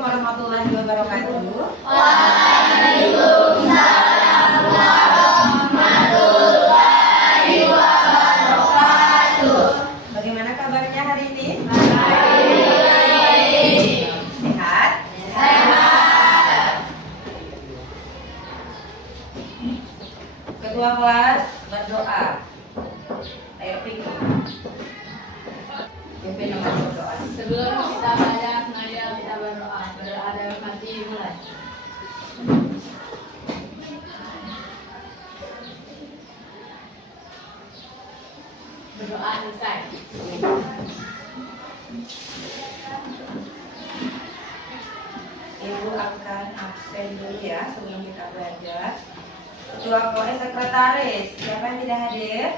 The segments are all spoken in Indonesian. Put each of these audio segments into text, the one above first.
warahmatullahi wabarakatuh. Waalaikumsalam warahmatullahi wabarakatuh. Bagaimana kabarnya hari ini? Baik. Sehat? Sehat. Ketua kelas berdoa. Ayo Vicky. Pimpin nomor berdoa. Sebelum kita belajar, marilah kita berdoa. Berdoa dalam hati mulai. Berdoa selesai. Ibu akan absen dulu ya sebelum kita belajar. Ketua kelas sekretaris, siapa yang tidak hadir?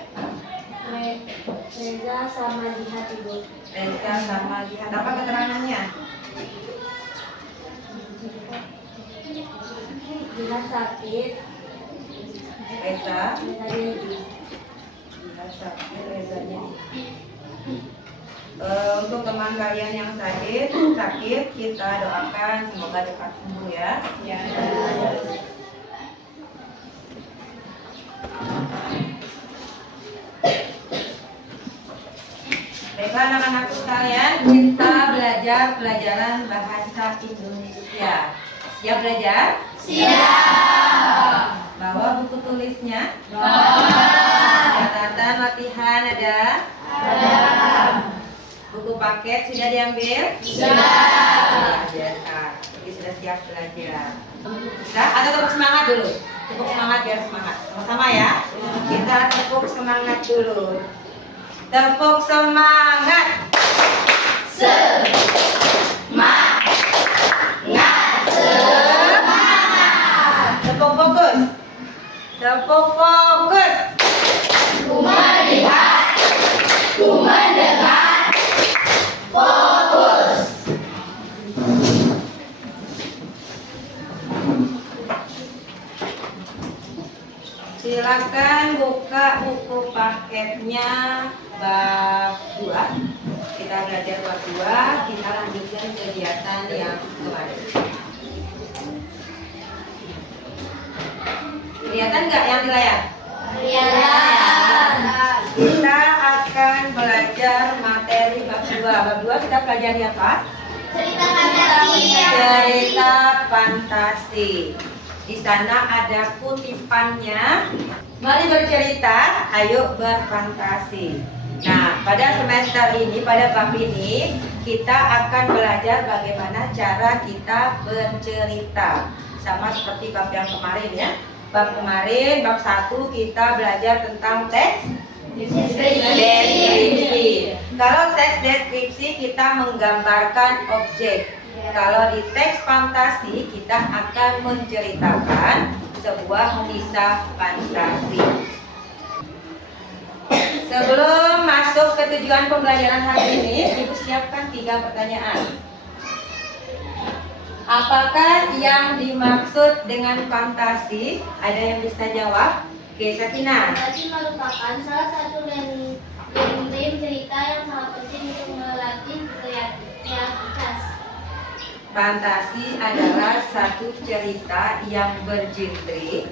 Reza sama Jihat Ibu. Reza sama Jihat, apa keterangannya? Jihat sakit. Reza, Rezanya Ibu. Jihat sakit, Rezanya. Untuk teman kalian yang sakit, kita doakan semoga cepat sembuh ya. Ya. Baiklah anak-anakku sekalian, kita belajar pelajaran bahasa Indonesia. Siap belajar? Siap. Bawa buku tulisnya. Bawa. Catatan latihan ada. Buku paket sudah diambil? Sudah. Biasa. Jadi sudah siap belajar. Nah, atau tepuk semangat dulu. Tepuk semangat biar semangat. Sama-sama ya. Kita tepuk semangat dulu. Tepuk semangat. Semangat. Tepuk fokus. Tepuk fokus. Ku melihat, ku mendengar, fokus. Silakan buka buku paketnya bab 2. Kita belajar bab 2, kita lanjutkan kegiatan yang kemarin. Kelihatan nggak yang di layar? Kelihatan. Kita akan belajar materi bab 2. Bab 2 kita pelajari apa? Cerita fantasi. Cerita fantasi. Di sana ada kutipannya. Mari bercerita, ayo berfantasi. Nah, pada semester ini, pada bab ini, kita akan belajar bagaimana cara kita bercerita. Sama seperti bab yang kemarin ya. Bab kemarin, bab 1 kita belajar tentang teks deskripsi. Kalau teks deskripsi kita menggambarkan objek. Kalau di teks fantasi kita akan menceritakan sebuah kisah fantasi. Sebelum masuk ke tujuan pembelajaran hari ini, Ibu siapkan 3 pertanyaan. Apakah yang dimaksud dengan fantasi? Ada yang bisa jawab? Oke, Sakina. Fantasi merupakan salah satu game cerita yang sangat penting untuk melatih kreativitas. Fantasi adalah satu cerita yang bergenre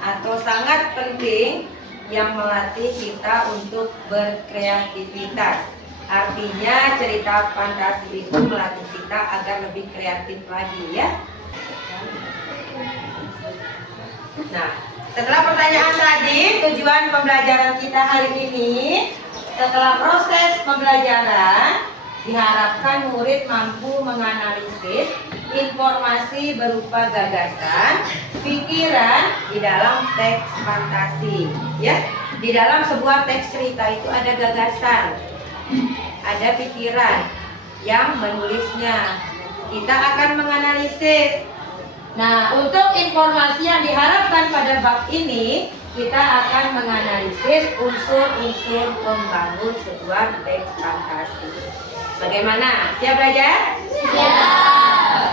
atau sangat penting yang melatih kita untuk berkreativitas. Artinya cerita fantasi itu melatih kita agar lebih kreatif lagi ya. Nah, setelah pertanyaan tadi, tujuan pembelajaran kita hari ini, setelah proses pembelajaran, diharapkan murid mampu menganalisis informasi berupa gagasan, pikiran di dalam teks fantasi. Ya, di dalam sebuah teks cerita itu ada gagasan, ada pikiran yang menulisnya. Kita akan menganalisis. Nah, untuk informasi yang diharapkan pada bab ini, kita akan menganalisis unsur-unsur pembangun sebuah teks fantasi. Bagaimana? Siap belajar? Siap.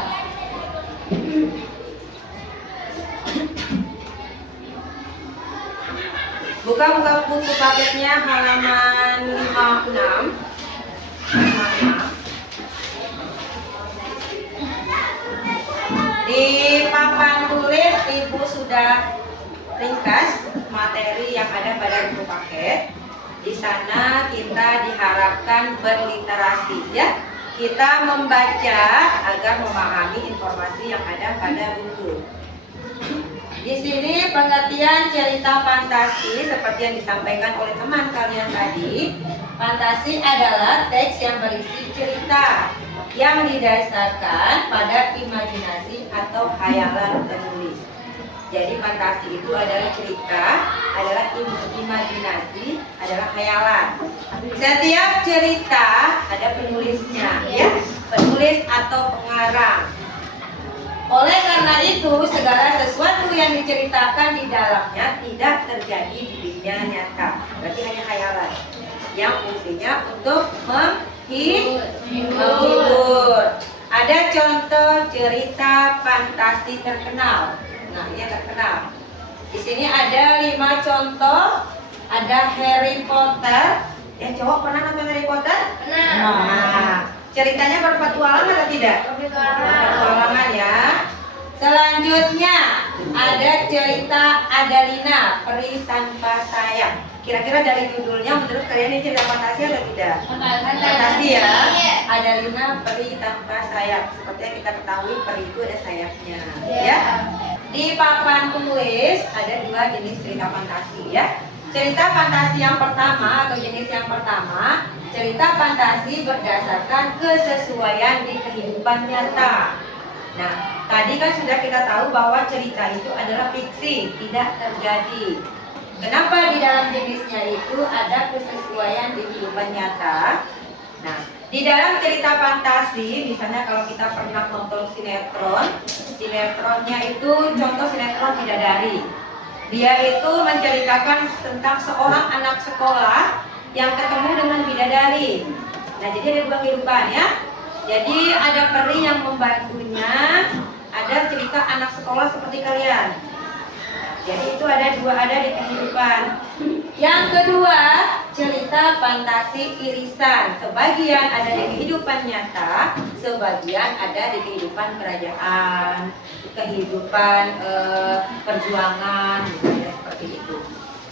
Buka buku paketnya halaman 56. Di papan tulis Ibu sudah ringkas materi yang ada pada buku paket. Di sana kita diharapkan berliterasi ya. Kita membaca agar memahami informasi yang ada pada buku. Di sini pengertian cerita fantasi seperti yang disampaikan oleh teman kalian tadi. Fantasi adalah teks yang berisi cerita yang didasarkan pada imajinasi atau khayalan penulis. Jadi fantasi itu adalah cerita, adalah imajinasi, adalah khayalan. Setiap cerita ada penulisnya, ya, penulis atau pengarang. Oleh karena itu, segala sesuatu yang diceritakan di dalamnya tidak terjadi di dunia nyata. Berarti hanya khayalan yang fungsinya untuk menghibur. Ada contoh cerita fantasi terkenal. Nah, ini yang terkenal. Di sini ada 5 contoh. Ada Harry Potter. Yang cowok pernah nonton Harry Potter? Pernah. Nah, ceritanya berpetualangan atau tidak? Petualangan ya. Selanjutnya ada cerita Adalina, peri tanpa sayap. Kira-kira dari judulnya menurut kalian ini cerita fantasi atau tidak? Fantasi ya. Adalina, peri tanpa sayap. Seperti yang kita ketahui, peri itu ada sayapnya, ya. Di papan tulis ada 2 jenis cerita fantasi ya. Cerita fantasi yang pertama atau jenis yang pertama, cerita fantasi berdasarkan kesesuaian di kehidupan nyata. Nah, tadi kan sudah kita tahu bahwa cerita itu adalah fiksi, tidak terjadi. Kenapa di dalam jenisnya itu ada kesesuaian di kehidupan nyata? Nah, di dalam cerita fantasi, misalnya kalau kita pernah nonton sinetronnya itu contoh sinetron Bidadari. Dia itu menceritakan tentang seorang anak sekolah yang ketemu dengan bidadari. Nah, jadi ada 2 kehidupan ya. Jadi ada peri yang membantunya, ada cerita anak sekolah seperti kalian. Jadi itu ada 2 ada di kehidupan. Yang kedua, cerita fantasi irisan. Sebagian ada di kehidupan nyata, sebagian ada di kehidupan kerajaan, kehidupan perjuangan, misalnya seperti itu.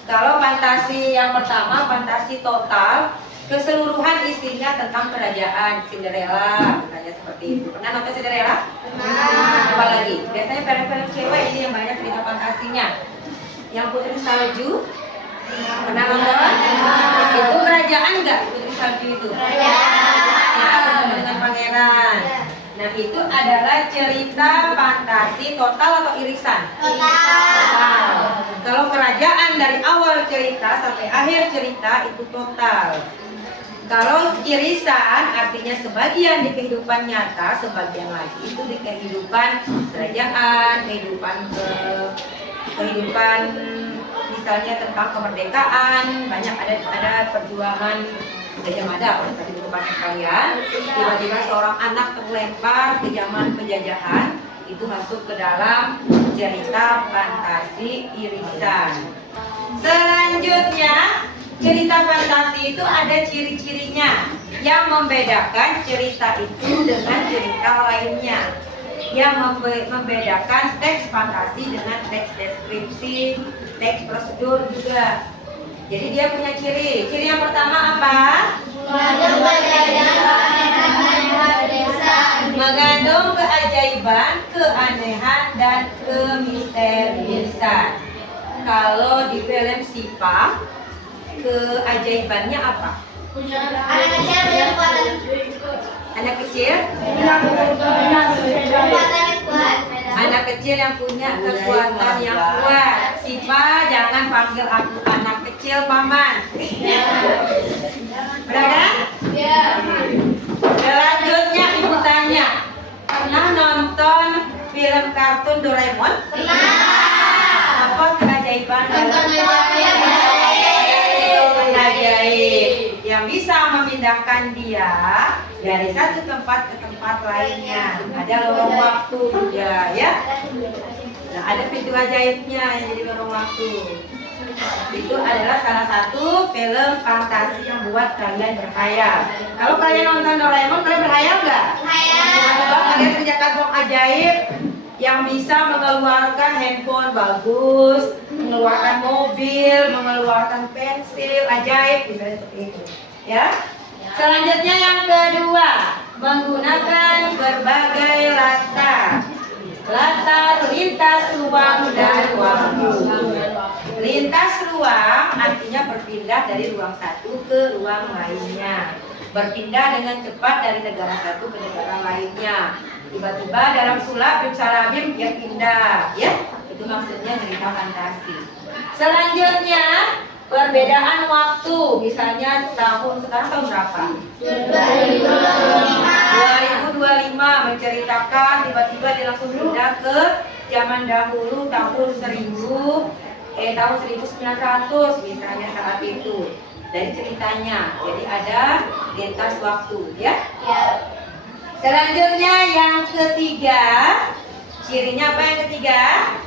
Kalau fantasi yang pertama, fantasi total, keseluruhan isinya tentang kerajaan, Cinderella, misalnya seperti itu. Pernah nonton Cinderella? Pernah. Apalagi? Biasanya film-film cewek ini yang banyak cerita fantasinya. Yang Putri Salju, pernah nonton? Itu kerajaan nggak Putri Salju itu? Ya, dengan pangeran. Nah, itu adalah cerita fantasi total atau irisan? Total. Kalau kerajaan dari awal cerita sampai akhir cerita itu total. Kalau irisan artinya sebagian di kehidupan nyata, sebagian lagi itu di kehidupan kerajaan, kehidupan misalnya tentang kemerdekaan, banyak ada perjuangan Gajah Mada pada saat itu kehidupan kalian. Tiba-tiba seorang anak terlempar ke zaman penjajahan, itu masuk ke dalam cerita fantasi irisan. Selanjutnya, cerita fantasi itu ada ciri-cirinya yang membedakan cerita itu dengan cerita lainnya. Yang membedakan teks fantasi dengan teks deskripsi, teks prosedur juga. Jadi dia punya ciri. Ciri yang pertama apa? Mengandung keajaiban, keanehan, dan kemisteriusan. Kalau di film Sipa, keajaibannya apa? Anak kecil punya kekuatan. Anak kecil? Kekuatan yang kuat. Anak kecil yang punya kekuatan yang kuat. Sipa, jangan panggil aku anak kecil, Paman. Benar kan? Ya. Selanjutnya ibu tanya, pernah nonton film kartun Doraemon? Pernah. Apa keajaiban? Ajaib yang bisa memindahkan dia dari satu tempat ke tempat lainnya. Ada lorong waktu juga ya. Nah, ada pintu ajaibnya yang jadi lorong waktu. Itu adalah salah satu film fantasi yang buat kalian berkhayal. Kalau kalian nonton Doraemon, kalian berkhayal nggak? Berkhayal. Kalau kalian punya kantong ajaib, yang bisa mengeluarkan handphone bagus, mengeluarkan mobil, mengeluarkan pensil ajaib, misalnya seperti itu. Ya. Selanjutnya yang kedua, menggunakan berbagai latar. Latar lintas ruang dan waktu. Lintas ruang artinya berpindah dari ruang satu ke ruang lainnya. Berpindah dengan cepat dari negara satu ke negara lainnya. Tiba-tiba dalam sulap Bim Salabim dia pindah, ya. Itu maksudnya cerita fantasi. Selanjutnya perbedaan waktu, misalnya sekarang tahun berapa? 2025 menceritakan tiba-tiba dia langsung pindah ke zaman dahulu tahun 1900 misalnya saat itu. Dari ceritanya, jadi ada lintas waktu, ya. Selanjutnya yang ketiga, cirinya apa yang ketiga?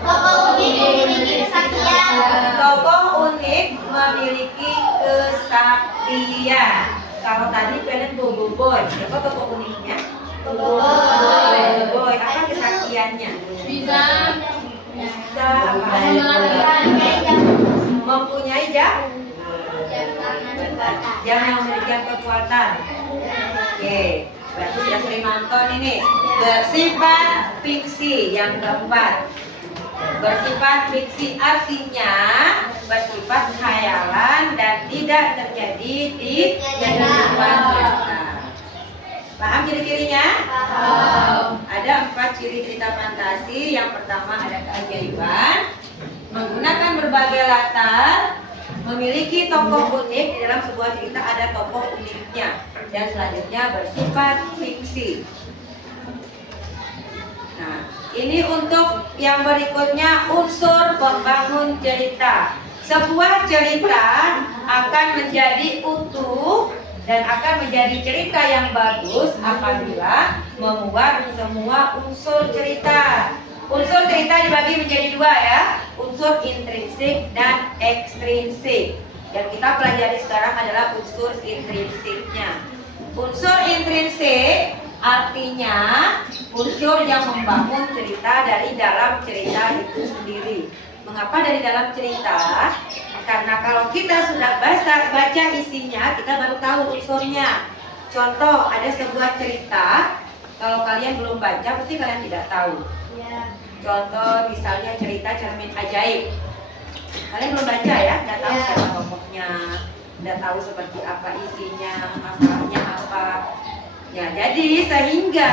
Tokoh unik memiliki kesaktian. Tokoh unik memiliki kesaktian. Kalau tadi film Bobo Boy, siapa tokoh uniknya? Bobo Boy. Apa kesaktiannya? Bisa Mempunyai jam yang memiliki kekuatan. Oke, berarti sudah sering nonton ini. Bersifat fiksi yang keempat. Bersifat fiksi artinya bersifat khayalan dan tidak terjadi di kehidupan nyata. Paham ciri-cirinya? Ada 4 ciri cerita fantasi. Yang pertama ada keajaiban, menggunakan berbagai latar, memiliki tokoh unik. Di dalam sebuah cerita ada tokoh uniknya. Dan selanjutnya bersifat fiksi. Nah, ini untuk yang berikutnya unsur pembangun cerita. Sebuah cerita akan menjadi utuh dan akan menjadi cerita yang bagus apabila memuat semua unsur cerita. Unsur cerita dibagi menjadi 2 ya, unsur intrinsik dan ekstrinsik. Yang kita pelajari sekarang adalah unsur intrinsiknya. Unsur intrinsik artinya unsur yang membangun cerita dari dalam cerita itu sendiri. Mengapa dari dalam cerita? Karena kalau kita sudah baca isinya, kita baru tahu unsurnya. Contoh, ada sebuah cerita, kalau kalian belum baca, pasti kalian tidak tahu. Contoh, misalnya cerita Cermin Ajaib. Kalian belum baca ya? Tidak tahu siapa tokohnya, tidak tahu seperti apa isinya, masalahnya apa. Ya, jadi sehingga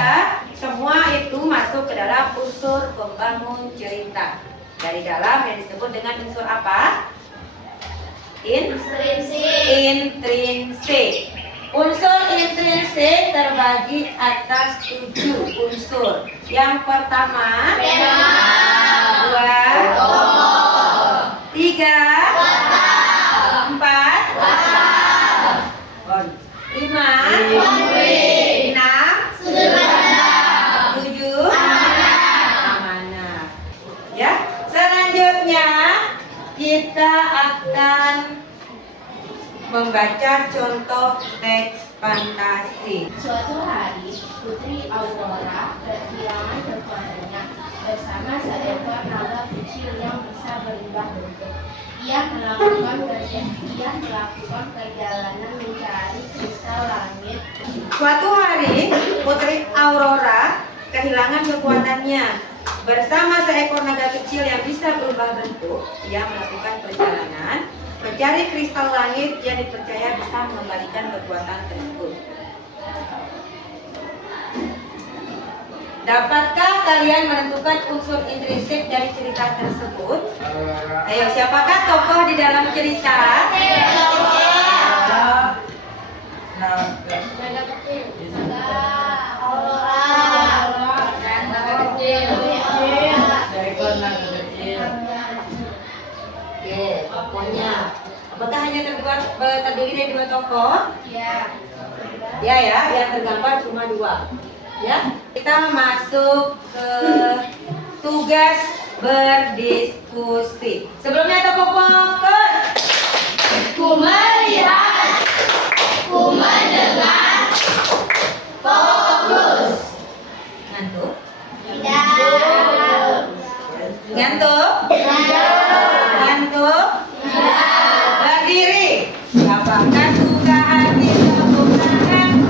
semua itu masuk ke dalam unsur pembangun cerita. Dari dalam yang disebut dengan unsur apa? Intrinsik. Unsur intrinsik terbagi atas 7 unsur. Yang pertama, 2, 3, 4, 5, 6, 7, amanah. Ya, selanjutnya kita akan membaca contoh teks fantasi. Suatu hari, Putri Aurora kehilangan kekuatannya bersama seekor naga kecil yang bisa berubah bentuk. Ia melakukan perjalanan mencari kristal langit. Suatu hari, Putri Aurora kehilangan kekuatannya. Bersama seekor naga kecil yang bisa berubah bentuk, ia melakukan perjalanan mencari kristal langit yang dipercaya bisa mengembalikan kekuatan tersebut. Dapatkah kalian menentukan unsur intrinsik dari cerita tersebut? Ayo, siapakah tokoh di dalam cerita? Naga kecil. Oke, tokohnya. Apakah hanya terdiri dari 2 tokoh? Ya. Ya, yang tergambar cuma 2. Ya, kita masuk ke tugas berdiskusi. Sebelumnya tokoh fokus. Ku melihat, ku mendengar, fokus. Ngantuk? Tidak. Ngantuk? Ngantuk? Berdiri. Siapakah suka hati tepuk tangan?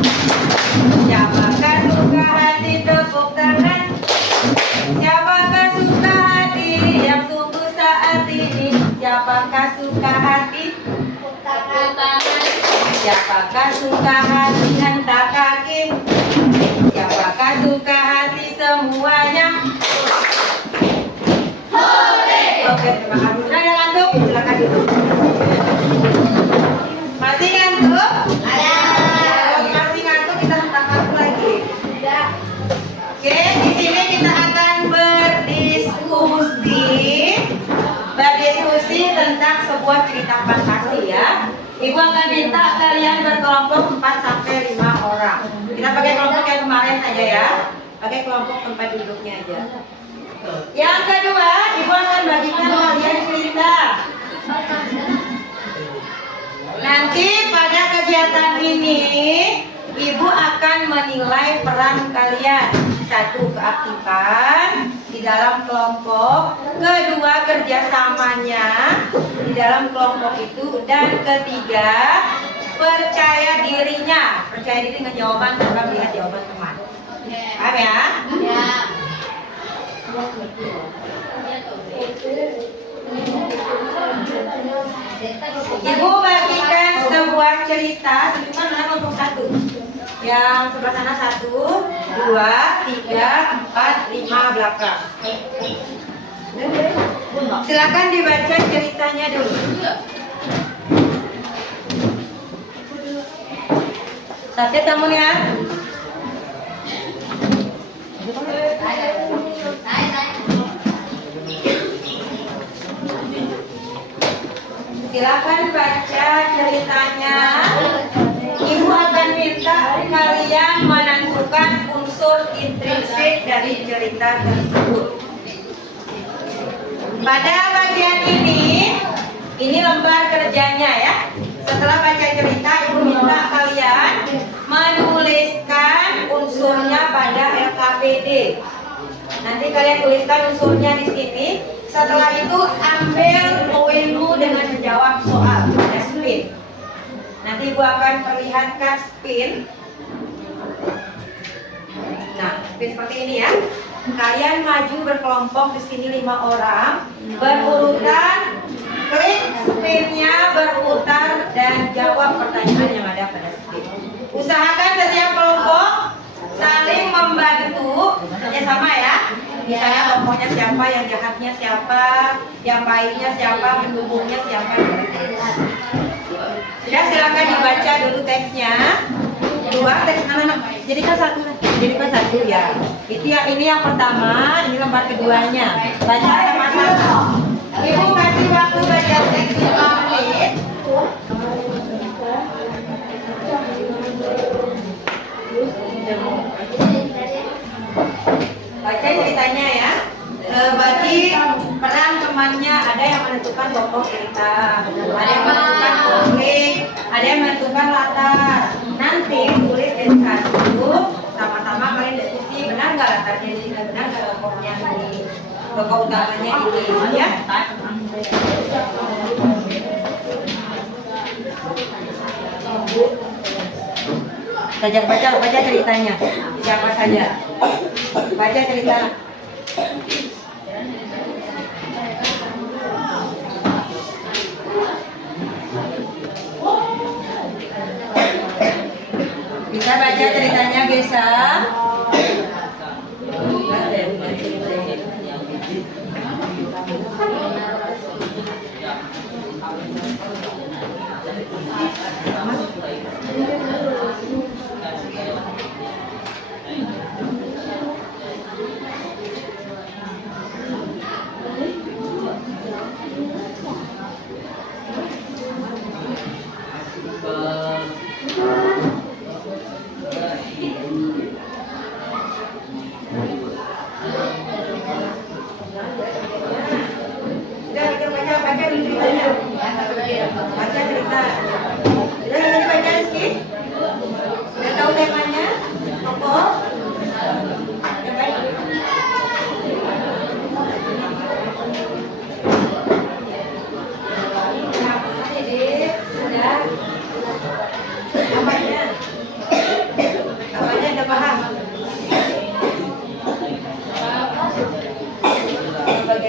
Siapakah suka hati tepuk tangan? Siapakah suka hati yang sungguh saat ini? Siapakah suka hati? Siapakah suka hati hentak kaki? Siapakah suka hati semuanya? Oke, terima kasih. Sudah ada ngantuk? Silakan duduk. Masih ngantuk? Kalau masih ngantuk kita hentak kartu lagi. Oke, di sini kita akan berdiskusi tentang sebuah cerita fantasi ya. Ibu akan minta kalian berkelompok 4 sampai 5 orang. Kita pakai kelompok yang kemarin saja ya. Pakai kelompok tempat duduknya aja. Yang kedua, Ibu akan bagikan kalian cerita. Nanti pada kegiatan ini, Ibu akan menilai peran kalian. 1, keaktifan di dalam kelompok. 2, kerjasamanya di dalam kelompok itu. Dan 3, percaya dirinya. Percaya diri dengan jawaban tanpa melihat jawaban teman. Paham ya? Ibu bagikan sebuah cerita. Tunjukkan mana kelompok 1. Yang sebelah sana 1, 2, 3, 4, 5 belakang. Silakan dibaca ceritanya dulu. Sakit kamu ya? Silakan baca ceritanya. Ibu akan minta kalian menentukan unsur intrinsik dari cerita tersebut. Pada bagian ini lembar kerjanya ya. Setelah baca cerita, Ibu minta kalian menuliskan unsurnya pada LKPD. Nanti kalian tuliskan unsurnya di sini. Setelah itu ambil poinmu dengan menjawab soal pada spin. Nanti Ibu akan perlihatkan spin. Nah, spin seperti ini ya. Kalian maju berkelompok di sini 5 orang, berurutan, klik spinnya berputar dan jawab pertanyaan yang ada pada spin. Usahakan setiap kelompok saling membantu, kerjasama ya. Misalnya kelompoknya siapa, yang jahatnya siapa, yang baiknya siapa, pendukungnya siapa. Sudah, silakan dibaca dulu teksnya. 2 teks anak-anak. Jadikan satu ya. Itu ya, ini yang pertama, ini lembar keduanya. Baca sama-sama. Ibu kasih waktu baca teks 5 menit. Baca ceritanya ya. Bagi peran temannya, ada yang menentukan pokok cerita, ada yang menentukan konflik, ada yang menentukan latar. Nanti tulis dari 1, sama-sama kalian diskusi, benar nggak latarnya ini, benar nggak pokoknya ini, pokok utamanya ini ya. Baca ceritanya. Siapa saja? Baca cerita. Bisa baca ceritanya, Gesa?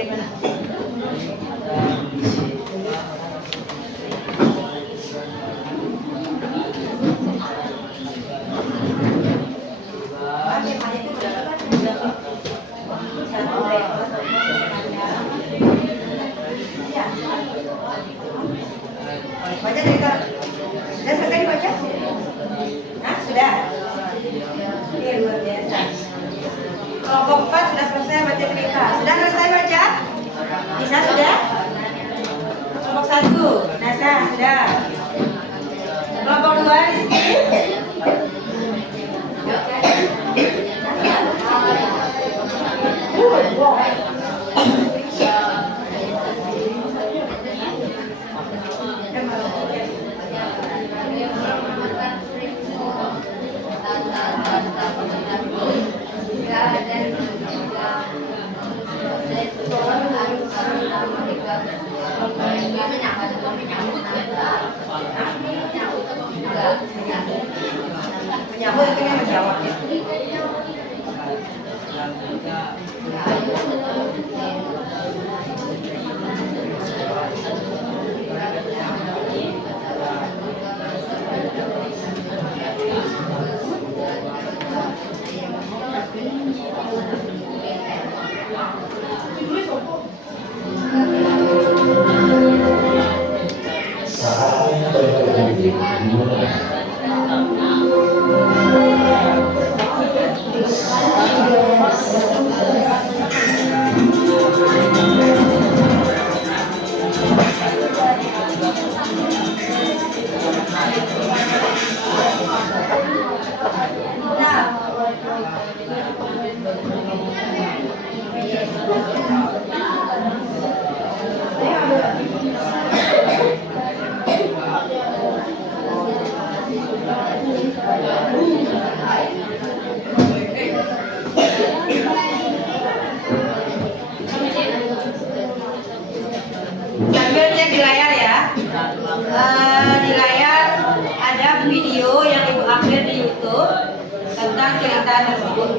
Baca dari kak. Sudah selesai dibaca? Nah, sudah. Ini luar biasa. Kelompok 4 sudah selesai baca cerita. Sudah selesai baca? Bisa sudah? Kelompok 1, Nasa sudah. Kelompok 2, Rizky. Menyambut itu yang menjawabnya. Saatnya berkembang dimulai. Sambil cek di layar ya. Di layar ada video yang Ibu upload di YouTube tentang cerita tersebut.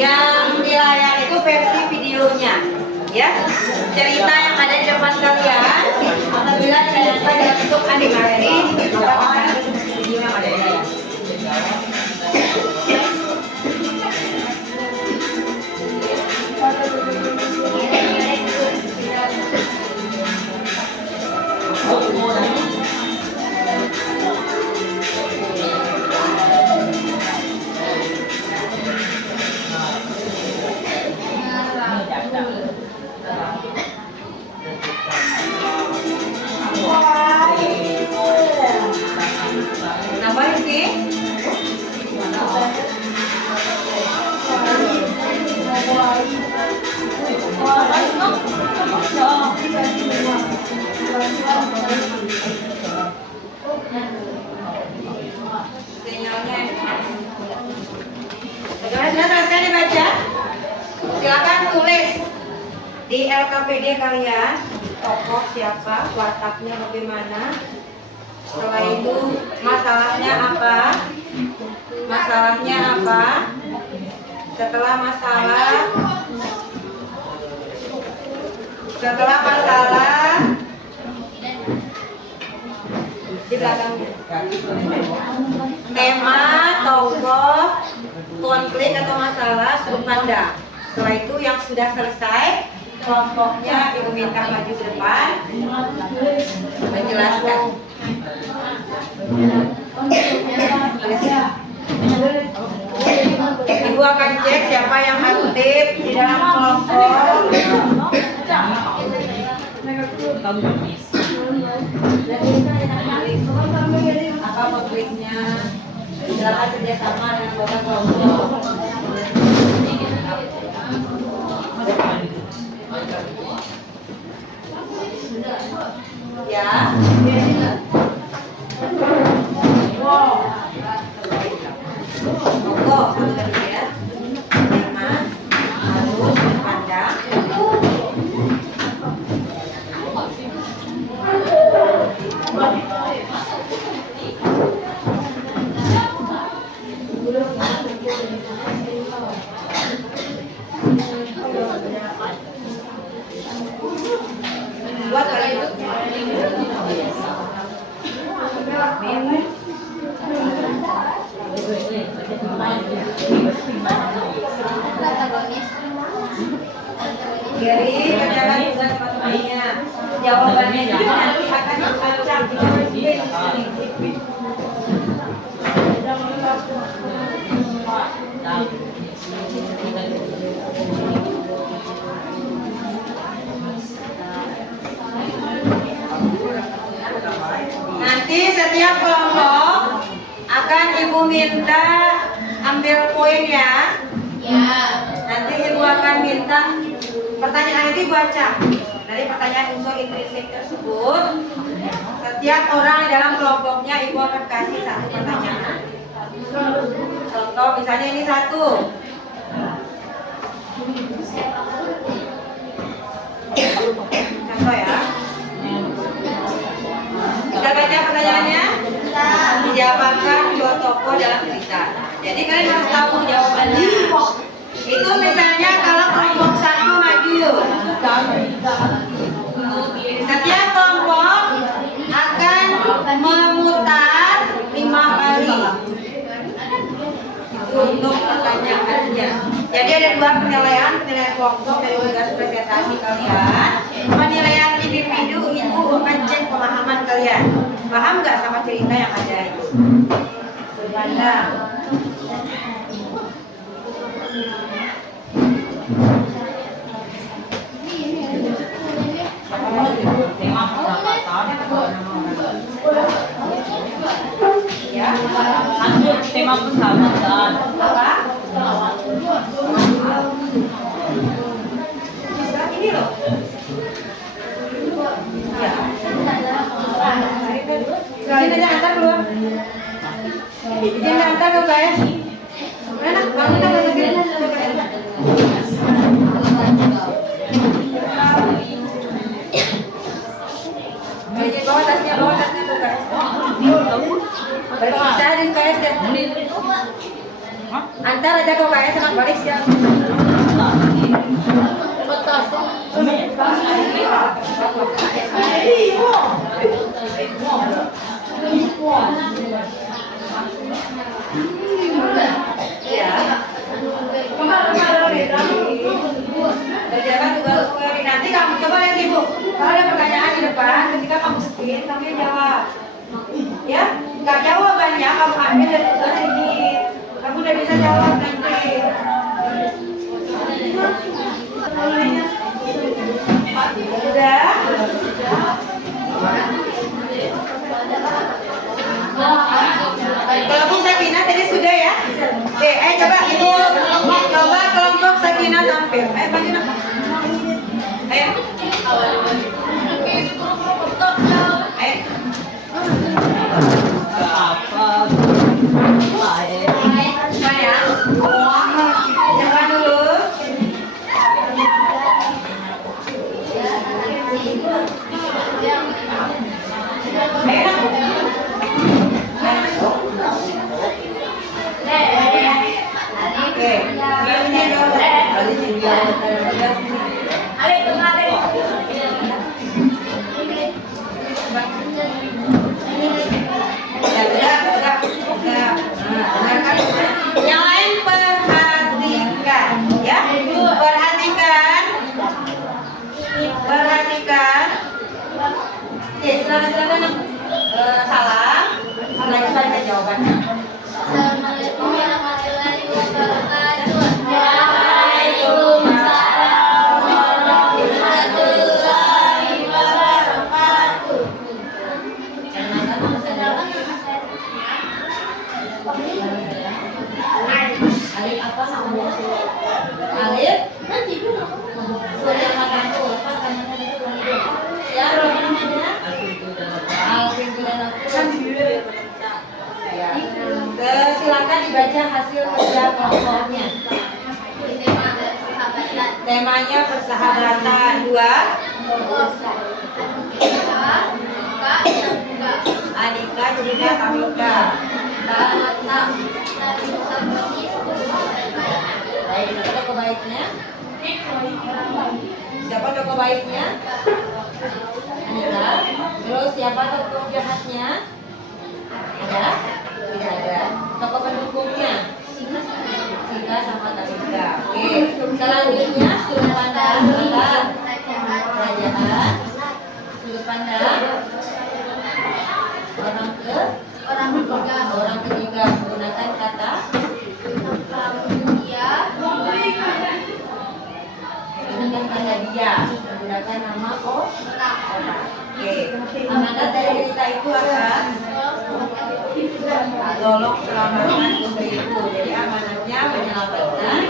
Yang di layar itu versi videonya, ya. Cerita yang ada di depan kalian, apabila ternyata dalam bentuk animasi, maka akan ada video yang ada di layar. Kenapa Rizky? Sinyalnya. Bagaimana, sudah selesai dibaca? Silakan tulis di LKPD kalian tokoh siapa, wataknya bagaimana. Setelah itu masalahnya apa? Masalahnya apa? Setelah masalah di belakangnya. Tema, tokoh, konflik atau masalah, sudut pandang. Setelah itu yang sudah selesai, kelompoknya Ibu minta maju ke depan menjelaskan. Ibu akan cek siapa yang aktif di dalam kelompok. Apa konfliknya? Silakan kerjasama dengan anggota kelompok. Ya. Monggo, ya. Tema, harus pandang. Buat kalimatnya. Jadi kerjakan juga teman-temannya. Jawabannya juga nanti akan dibaca di sini. Nanti setiap kelompok akan Ibu minta ambil poin ya. Ya. Nanti Ibu akan minta pertanyaan ini baca. Dari pertanyaan unsur intrinsik tersebut, setiap orang di dalam kelompoknya Ibu akan kasih satu pertanyaan. Contoh misalnya ini satu. Contoh ya. Bisa baca pertanyaannya? Siapakah dua tokoh dalam cerita? Jadi kalian harus tahu jawabannya. Itu misalnya kalau kelompok satu maju. Setiap kelompok akan memutar 5 kali. Itu untuk pertanyaannya. Jadi ada 2 penilaian kelompok dari tugas presentasi kalian. Penilaian individu itu akan cek pemahaman kalian. Paham nggak sama cerita yang ada ini? Pandang. Ya. Tema persahabatan. Apa? Ini loh. Ya. Sini aja antar dulu. Izin antar dulu guys. Mana? Kamu tak ada lagi. Izin bawa tasnya dulu guys. Balik saya di guys deh. Antar aja ke guys sama balik siap. Ya. Kerjakan tugas query. Nanti kamu coba lihat Ibu. Kalau ada pertanyaan di depan, ketika kamu screen, kamu yang jawab. Ya, nggak jawabannya kamu ambil dari tugas ini. Kamu udah bisa jawab nanti. Sudah? Kelompok Sakinah tadi sudah ya? Coba Ibu, coba kelompok Sakinah tampil. Maju nak. Ayo. Saya. Coba dulu. Oke. Alif apa namanya? Alif. Surya Makanku. Apa namanya itu? Ya, namanya. Alvin Gunawan. Ya. Silakan dibaca hasil kerja kelompoknya. Temanya persahabatan. 2. Anika juga Tamika. Baik, siapa tokoh baiknya? Siapa tokoh baiknya? Anika. Terus siapa tokoh jahatnya? Ada? Tidak ada. Tokoh pendukungnya? Sika sama Tamika. Oke. Selanjutnya sudut pandang kerajaan. Sudut pandang orang ketiga menggunakan kata dia menggunakan nama orang. Oke. Amanat dari cerita itu akan tolong selamatkan putriku. Jadi amanatnya menyelamatkan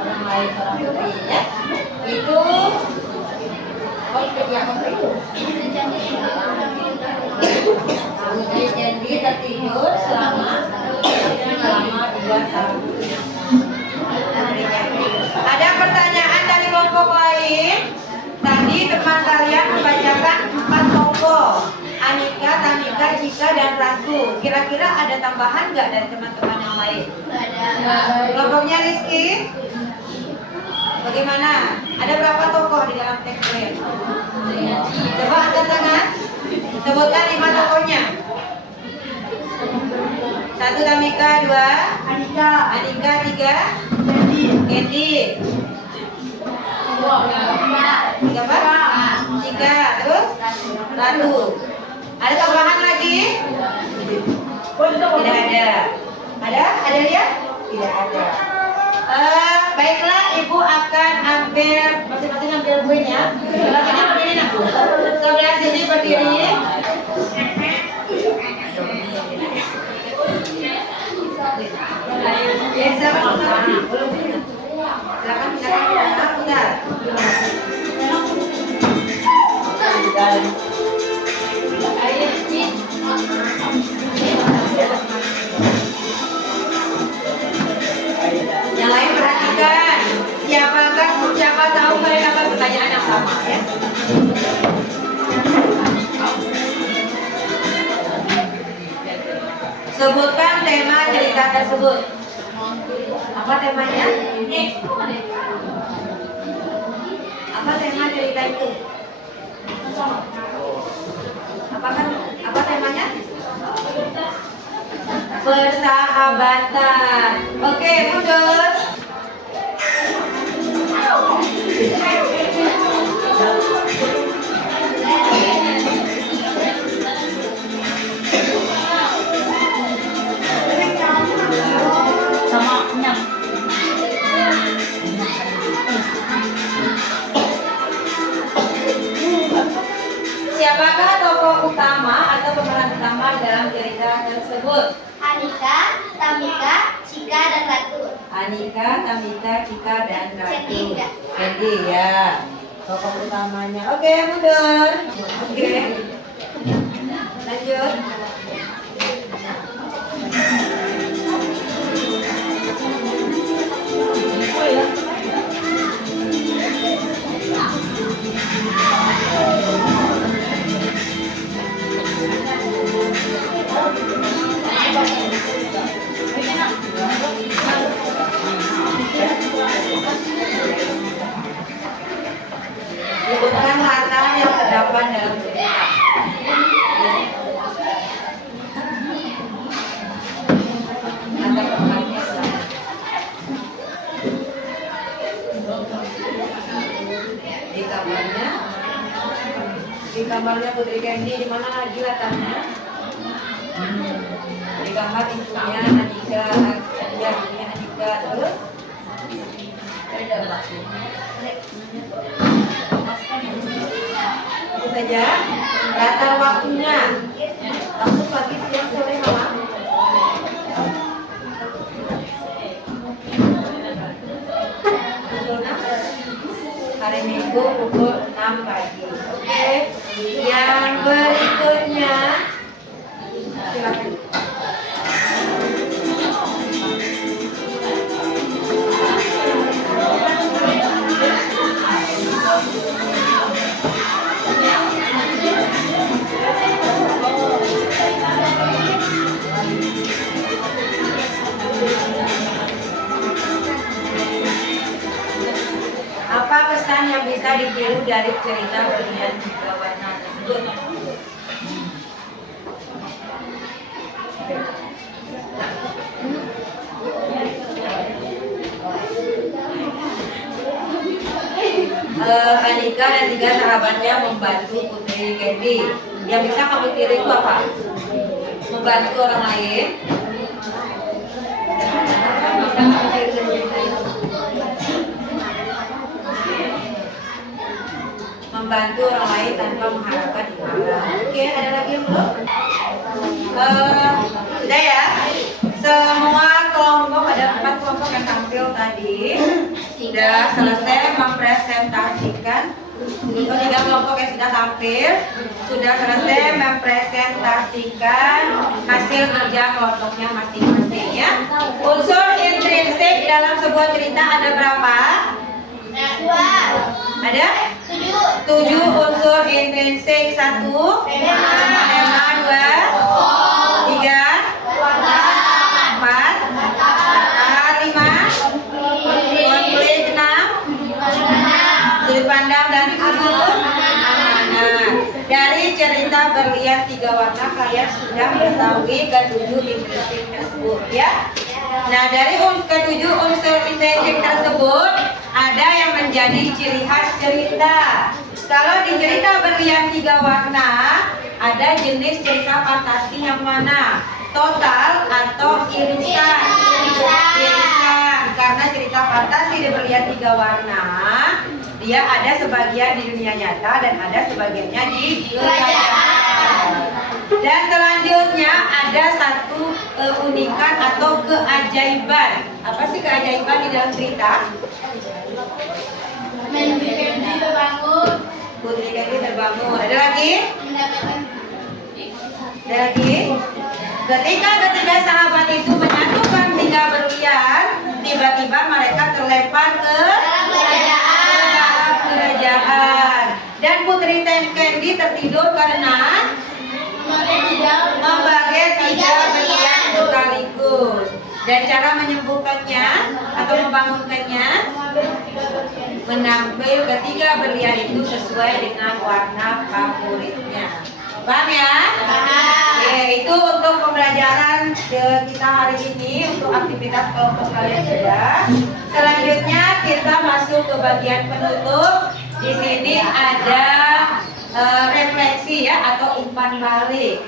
orang lain, orang putri ya. Itu konflik yang itu. Putri Candy tertidur selama 2 tahun. Ada pertanyaan dari kelompok lain? Tadi teman kalian membacakan 4 tokoh: Anika, Tamika, Cika, dan Ratu. Kira-kira ada tambahan nggak dari teman-teman yang lain? Kelompoknya Rizky? Bagaimana? Ada berapa tokoh di dalam teks ini? Coba angkat tangan. Sebutkan 5 tokohnya. 1 Tamika, 2 Anika, 3 Candy, 3 apa? Cika, terus Ratu. Ada tambahan lagi? Tidak ada. Ada? Ada lihat? Tidak ada. Baiklah, Ibu akan ambil masing-masing ambil bukunya. Sebelah sini berdiri nak. Sebelah sini berdiri. Ya, silakan. Silakan bentar. Yang lain perhatikan. Siapa tahu kalian dapat pertanyaan yang sama ya. Sebutkan tema cerita tersebut. Apa temanya? Apa tema cerita itu? Apa temanya? Persahabatan. Oke, mundur. Siapakah tokoh utama atau pemeran utama dalam cerita tersebut? Anika, Tamika, Cika, dan Ratu. Anika, Tamika, Cika, dan Ratu. Candy. Candy ya. Tokoh utamanya. Oke, mundur. Oke. Lanjut. Sebutkan latar yang terdapat dalam cerita. Latar belakangnya di kamarnya Putri Candy. Di mana lagi latarnya? Di kamar ibunya Anika, terus itu saja. Latar waktunya langsung pagi, siang, sore, malam. hari Minggu pukul 6 pagi. Oke. Yang berikutnya silakan. Apa pesan yang bisa ditiru dari cerita berlian 3 warna tersebut? Anika dan 3 sahabatnya membantu Putri Candy. Yang bisa kamu tiru itu apa? Membantu orang lain. Bisa kamu tiru dari cerita itu? Membantu orang lain tanpa mengharapkan imbalan. Oke, ada lagi yang belum? Sudah ya. Semua kelompok, ada 4 kelompok yang tampil tadi sudah selesai mempresentasikan. 3 kelompok yang sudah tampil sudah selesai mempresentasikan hasil kerja kelompoknya masing-masing ya. Unsur intrinsik dalam sebuah cerita ada berapa? 2. Ada? 7 unsur intrinsik. 1 tema, 2 3 4 5 konflik, 6 sudut pandang, dan 7 amanah. Dari cerita berlian 3 warna kalian sudah mengetahui ke-7 intrinsik tersebut ya. Nah, dari ke-7 unsur intrinsik tersebut ada yang menjadi ciri khas cerita. Kalau di cerita berlian 3 warna, ada jenis cerita fantasi yang mana? Total atau irisan? Irisan. Karena cerita fantasi di berlian 3 warna, dia ada sebagian di dunia nyata dan ada sebagiannya di kerajaan. Dan selanjutnya ada satu keunikan atau keajaiban. Apa sih keajaiban di dalam cerita? Putri Candy terbangun. Putri Candy terbangun. Ada lagi? Ada lagi? Ketika ketiga sahabat itu menyatukan 3 berlian, tiba-tiba mereka terlempar ke dalam kerajaan. Dan Putri Candy tertidur karena membagi 3 berlian sekaligus. Dan cara menyembuhkannya atau membangunkannya, mengambil ketiga berlian itu sesuai dengan warna favoritnya. Paham ya? Itu untuk pembelajaran kita hari ini, untuk aktivitas kelompok kalian sudah. Selanjutnya kita masuk ke bagian penutup. Di sini ada refleksi ya atau umpan balik.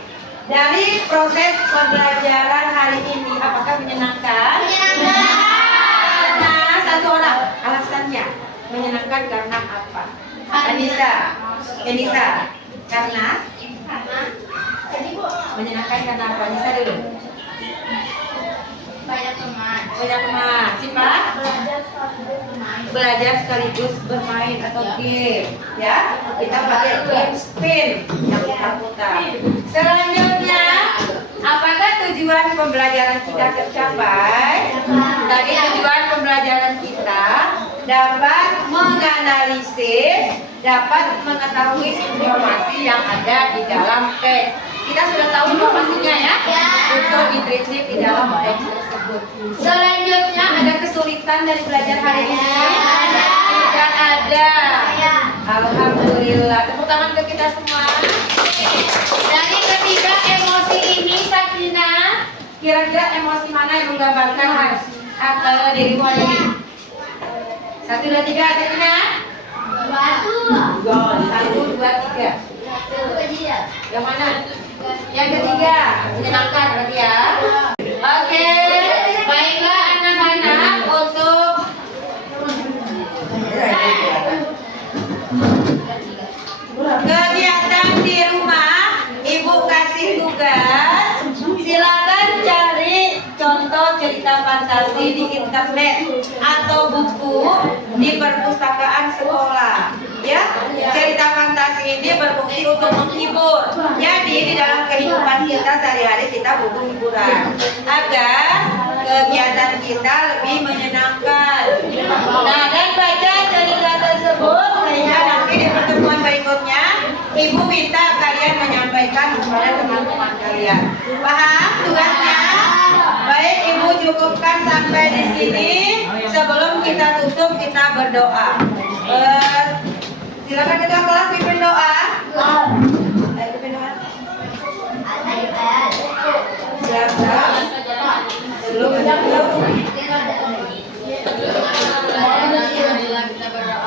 Dari proses pembelajaran hari ini, apakah menyenangkan? Menyenangkan. Nah, 1 orang alasannya menyenangkan karena apa? Anissa, karena menyenangkan karena apa? Anissa dulu. Banyak teman. Banyak teman. Siapa? Belajar sekaligus bermain atau game, ya. Kita pakai game spin yang putar-putar. Selanjutnya, apakah tujuan pembelajaran kita tercapai? Tadi tujuan pembelajaran kita dapat menganalisis, dapat mengetahui informasi yang ada di dalam teks. Kita sudah tahu informasinya ya, unsur intrinsik di dalam teks tersebut. Selanjutnya ada kesulitan dari belajar hari ini? Tidak ada. Alhamdulillah. Tepuk tangan ke kita semua. Dari ketiga emosi ini, Sakina, kira-kira emosi mana yang menggambarkan dirimu hari ini? 1, 2, 3, Sakina. 1, 2, 3. Yang mana? Yang ketiga, menyenangkan berarti ya. Oke, baiklah anak-anak, untuk kegiatan di rumah, Ibu kasih tugas. Silakan cari contoh cerita cerita fantasi di internet atau buku di perpustakaan sekolah. Ya, cerita fantasi ini berfungsi untuk menghibur. Jadi di dalam kehidupan kita sehari-hari kita butuh hiburan agar kegiatan kita lebih menyenangkan. Nah, dan baca cerita tersebut sehingga nanti di pertemuan berikutnya Ibu minta kalian menyampaikan kepada teman-teman kalian. Paham tugasnya? Baik, Ibu cukupkan sampai di sini. Sebelum kita tutup, kita berdoa. Silakan ketua kelas pimpin doa. Ayo pimpin doa. Silakan. Sebelum Marilah kita berdoa.